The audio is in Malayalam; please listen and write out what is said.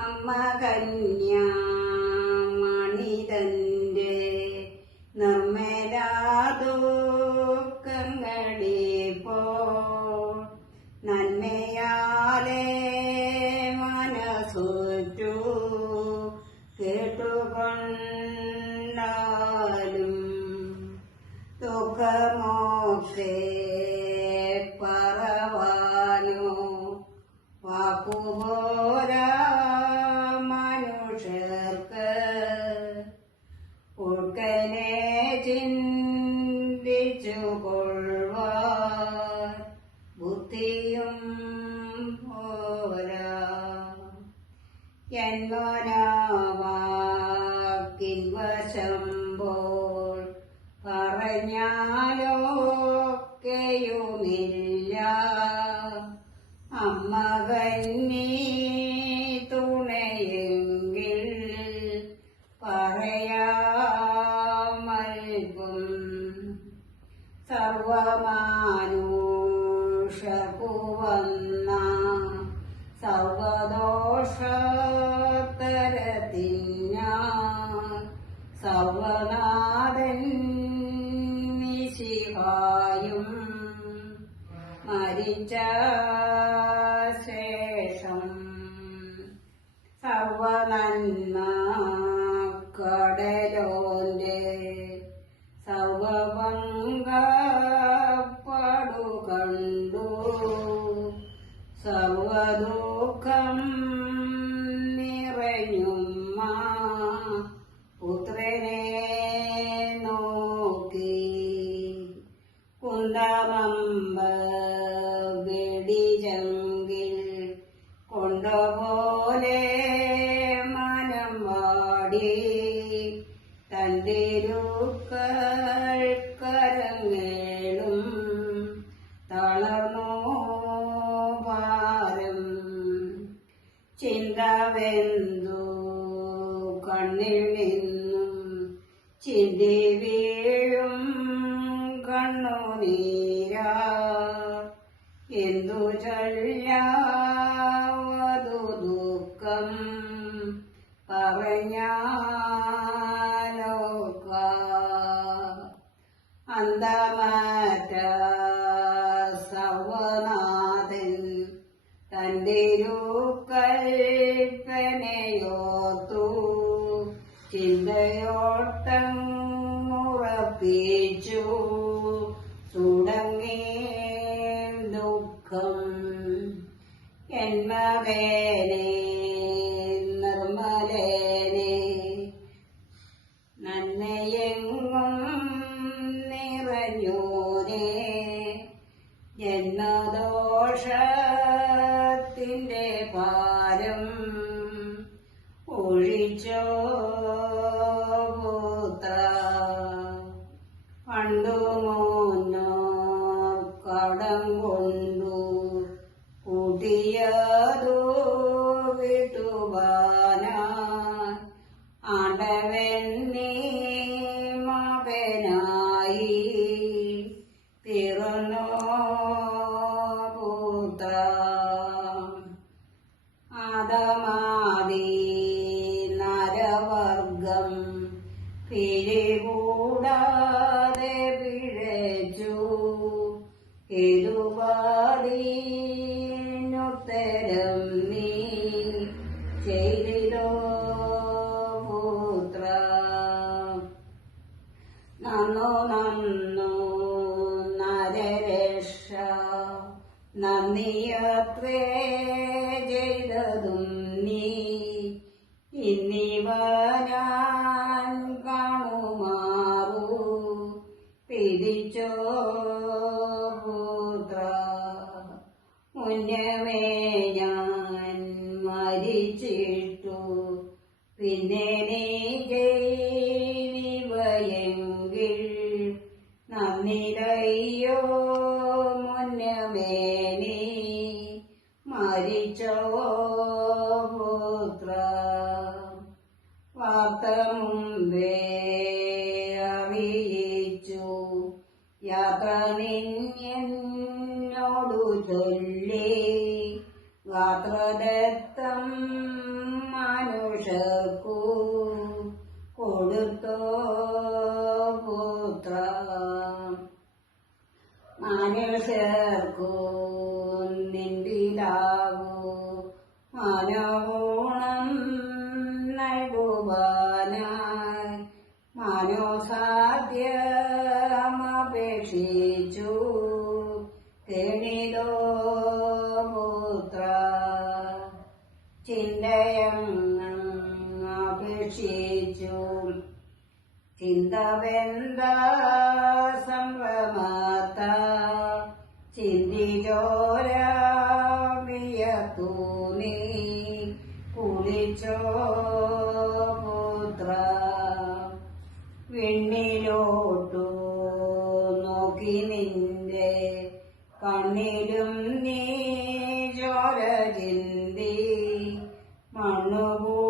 അമ്മ കന്യാമണിതന്റെ പോ നന്മയാലേ മനസ്സുറ്റു ചിന്തിച്ചു ബുദ്ധിയും പോരാ. എന്നൊരാവാക്കിൻ വശമ്പോൾ പറഞ്ഞാലൊക്കെയുമില്ല. അമ്മ സർവമാനുഷർക്കു വന്ന സർവദോഷത്തരത്തിന സർവനാഥൻ മരിച്ച ശേഷം സർവനന്മ കടലോന്റെ സർവദുഃഖം നിറഞ്ഞുമ്മ പുത്രനെ നോക്കി കുന്തമമ്പ വെടിജങ്കിൽ കൊണ്ടപോലെ ചൊല്ലാവതു ദുഃഖം പറഞ്ഞാലോക അന്തമാറ്റ സർവനാഥൻ തന്റെ ചിന്തയോട്ടം ചിന്തയോട്ടമുറപ്പിച്ചു പിറന്നോ നന്ദിയത്രേ ചെയ്തതും നീ. ഇന്നിവ ഞാൻ കാണുമാറു. പിരിച്ചോ പുത്ര. മുന്നമേ ഞാൻ മരിച്ചിട്ടു. പിന്നെ നീ ജയിലിവയെങ്കിൽ നന്ദിരയ്യോ മരിച്ചോ പുത്ര വാർത്ത മുമ്പേ അറിയിച്ചു യാത്ര നിന്നോടു ചൊല്ലി. ഗാത്രദത്തം മനുഷ്യർക്കു കൊടുത്തോ പുത്ര. മാനുഷർക്കു മനോഗുണം നൽകുവാനായി മനോസാധ്യമപേക്ഷിച്ചു. കെണിതോ പുത്ര ചിന്തയപേക്ഷിച്ചു ചിന്തവെന്ത സംഭ്രമത്ത ചിന്തിചോരവിയത്തു നീ കുളിച്ചോ പുത്ര വിണ്ണിലോട്ടു നോക്കി നിന്റെ കണ്ണിലും നീ ചോര ചിന്തി മണ്ണുകൂടെ